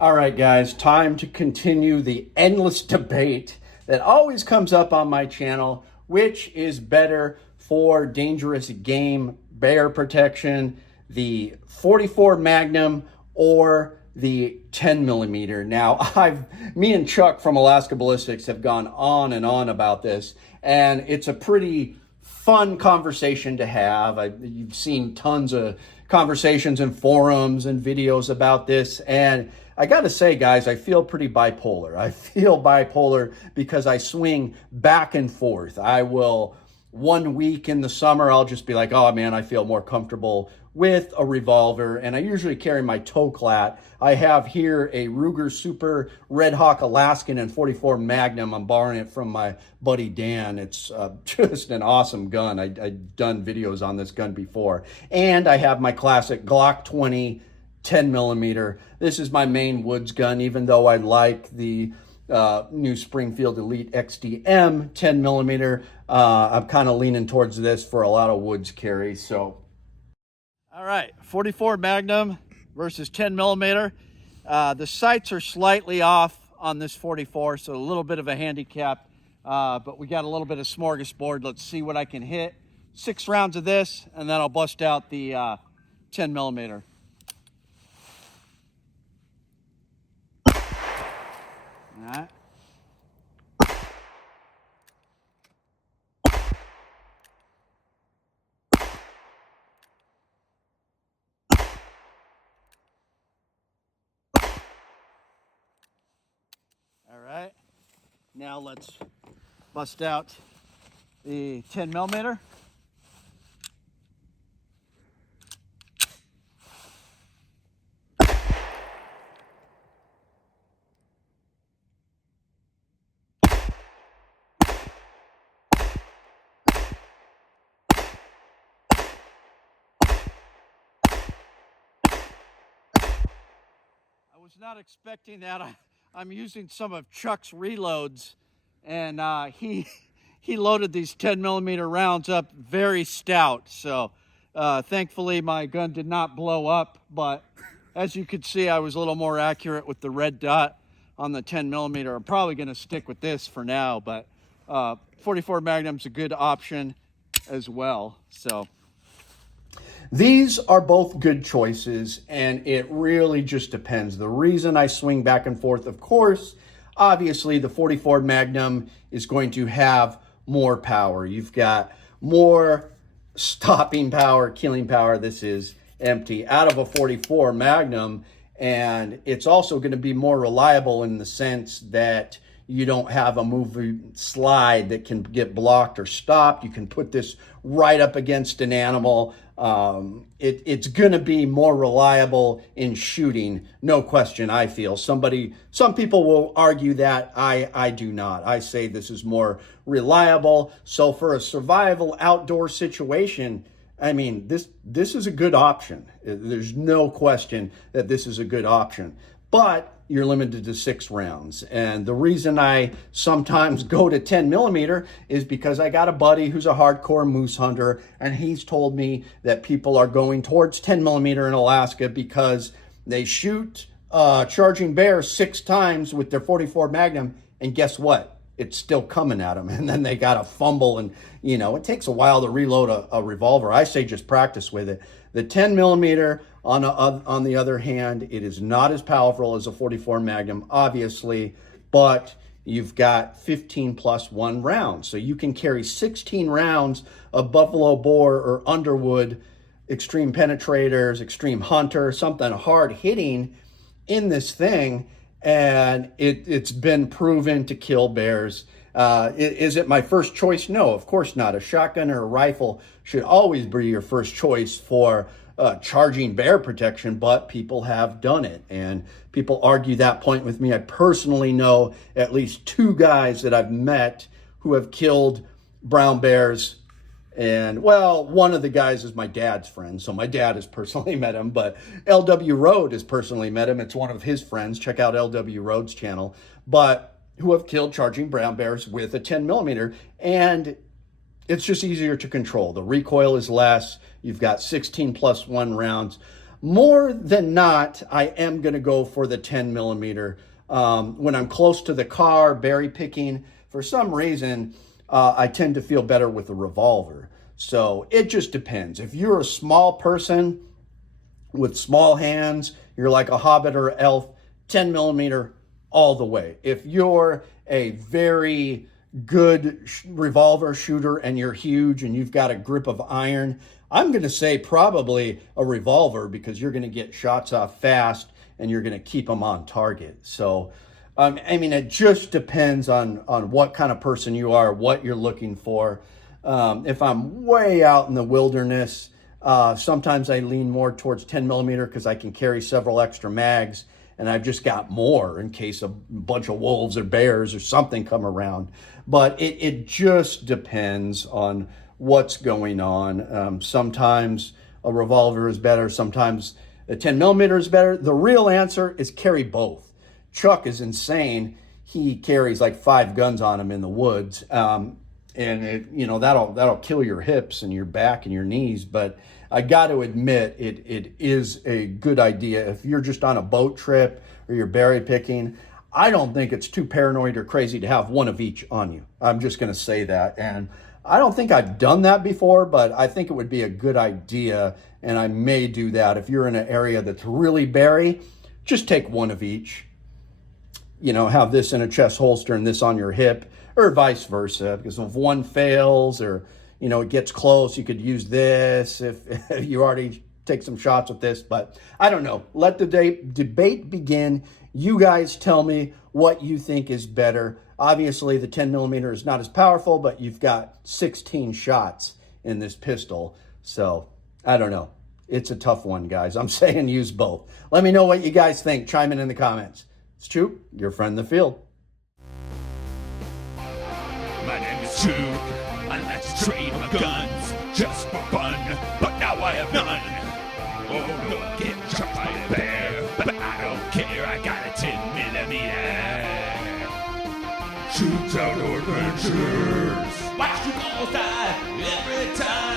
All right, guys, time to continue the endless debate that always comes up on my channel. Which is better for dangerous game bear protection, the 44 Magnum or the 10 millimeter? Now, me and Chuck from Alaska Ballistics have gone on and on about this, and it's a pretty fun conversation to have. You've seen tons of conversations and forums and videos about this, and I got to say, guys, I feel pretty bipolar. I feel bipolar because I swing back and forth. I will, one week in the summer, I'll just be like, oh man, I feel more comfortable with a revolver, and I usually carry my Toklat. I have here a Ruger Super Red Hawk Alaskan and 44 Magnum. I'm borrowing it from my buddy Dan. It's just an awesome gun. I've done videos on this gun before. And I have my classic Glock 20 10 millimeter. This is my main woods gun, even though I like the new Springfield Elite XDM 10 millimeter. I'm kind of leaning towards this for a lot of woods carry. So, all right, 44 Magnum versus 10 millimeter. The sights are slightly off on this 44, so a little bit of a handicap, but we got a little bit of smorgasbord. Let's see what I can hit. 6 rounds of this, and then I'll bust out the 10 millimeter. All right. All right. Now let's bust out the 10 millimeter. I was not expecting that. I'm using some of Chuck's reloads, and he loaded these 10 millimeter rounds up very stout. So thankfully my gun did not blow up, but as you could see, I was a little more accurate with the red dot on the 10 millimeter. I'm probably going to stick with this for now, but 44 Magnum's a good option as well. So these are both good choices, and it really just depends. The reason I swing back and forth, of course, obviously the 44 Magnum is going to have more power. You've got more stopping power, killing power. This is empty out of a 44 Magnum, and it's also going to be more reliable in the sense that you don't have a moving slide that can get blocked or stopped. You can put this right up against an animal. It's going to be more reliable in shooting, no question, I feel. Some people will argue that. I do not. I say this is more reliable. So for a survival outdoor situation, I mean, this is a good option. There's no question that this is a good option. But you're limited to 6 rounds. And the reason I sometimes go to 10 millimeter is because I got a buddy who's a hardcore moose hunter, and he's told me that people are going towards 10 millimeter in Alaska because they shoot charging bears 6 times with their 44 Magnum, and guess what? It's still coming at them, and then they got to fumble, and it takes a while to reload a revolver. I say just practice with it. The 10 millimeter, on the other hand, it is not as powerful as a 44 Magnum, obviously, but you've got 15 plus 1 rounds. So you can carry 16 rounds of buffalo boar or underwood, extreme penetrators, extreme hunter, something hard hitting in this thing, and it's been proven to kill bears. Is it my first choice? No, of course not. A shotgun or a rifle should always be your first choice for charging bear protection, but people have done it, and people argue that point with me. I personally know at least 2 guys that I've met who have killed brown bears, and well, one of the guys is my dad's friend, so my dad has personally met him, but LW Road has personally met him. It's one of his friends. Check out LW Road's channel. But who have killed charging brown bears with a 10 millimeter, and it's just easier to control. The recoil is less. You've got 16 plus 1 rounds. more than not, I am going to go for the 10 millimeter. When I'm close to the car, berry picking, for some reason, I tend to feel better with a revolver. So it just depends. If you're a small person with small hands, you're like a hobbit or elf, 10 millimeter all the way. If you're a very good revolver shooter and you're huge and you've got a grip of iron, I'm going to say probably a revolver, because you're going to get shots off fast and you're going to keep them on target. So, I mean, it just depends on what kind of person you are, what you're looking for. If I'm way out in the wilderness, sometimes I lean more towards 10 millimeter because I can carry several extra mags, and I've just got more in case a bunch of wolves or bears or something come around. But it just depends on what's going on. Sometimes a revolver is better. Sometimes a 10 millimeter is better. The real answer is carry both. Chuck is insane. He carries like 5 guns on him in the woods. And that'll kill your hips and your back and your knees. But I got to admit, it is a good idea. If you're just on a boat trip or you're berry picking, I don't think it's too paranoid or crazy to have one of each on you. I'm just going to say that. And I don't think I've done that before, but I think it would be a good idea. And I may do that. If you're in an area that's really berry, just take one of each. Have this in a chest holster and this on your hip, or vice versa. Because if one fails or it gets close, you could use this if you already take some shots with this. But I don't know. Let the debate begin. You guys tell me what you think is better. Obviously, the 10 millimeter is not as powerful, but you've got 16 shots in this pistol. So I don't know. It's a tough one, guys. I'm saying use both. Let me know what you guys think. Chime in the comments. It's Chuke, your friend in the field. My name is Chuke. I like to trade my guns just for fun, but now I have none. Oh, no, get shot by a bear, but I don't care. I got a 10 millimeter. Chuke's Outdoor Adventures. Watch you almost die every time.